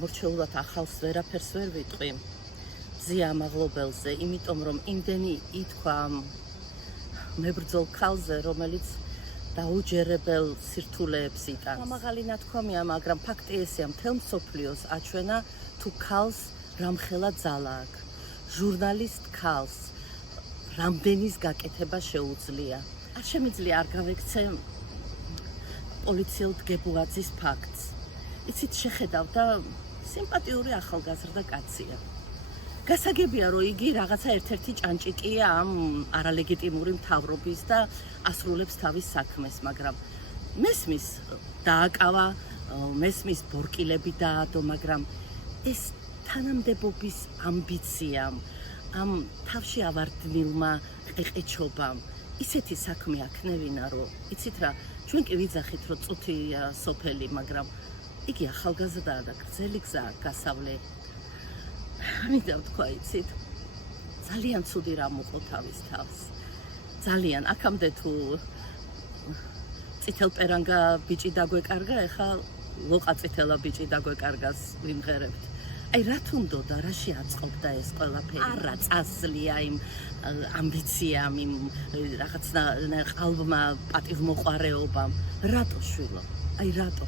მორჩეულად ახალს ვერაფერს ვერ ვიტყვი მზია ამაღლობელზე, იმიტომ რომ იმდენი ითქვა მებრძოლ ქალზე, რომელიც დაუჯერებელ სირთულეებს იტანს. მაღალი ნათქვამია, მაგრამ ფაქტი ესეა, მთელ მსოფლიოს აჩვენა თუ ქალს რამხელა ძალა აქვს. ჟურნალისტ ქალს რამდენის გაკეთება შეუძლია. არ შემიძლია არ გავექცე პოლიციელ დგებულაძის ფაქტს. იცით, შეხედავ და სიმპათიური ახალგაზრდა კაცია. გასაგებია, რომ იგი რაღაცა ერთ-ერთი ჭანჭიტია ამ არალეგიტიმური მთავრობის და ასრულებს თავის საქმეს, მაგრამ მესმის დააკავა, მესმის ბორკილები დაადო, მაგრამ ეს თანამდებობის ამბიციამ, ამ თავში ავარდნილმა ყეყეჩობამ ისეთი საქმე აქნევინა, რომ იცით რა, ჩვენ კი ვიძახით, რომ წუთია სოფელი, მაგრამ იგი ახალგაზრდაა და გრძელი გზა აქვს გასავლე. მინდა ვთქვა, იცით, ძალიან ცუდი რამ უყო თავის თავს. ძალიან, აქამდე თუ წითელპერანგა ბიჭი დაგვეკარგა, ეხლა ლოყა წითელა ბიჭი დაგვეკარგას ვიმღერებთ. აი რა თუნდოდა, რაში აწყობდა ეს ყველაფერი? არა წასლია იმ ამბიციამ, იმ რაღაცა ყალბმა პატივმოყვარეობამ. რატო შვილო? აი რატო?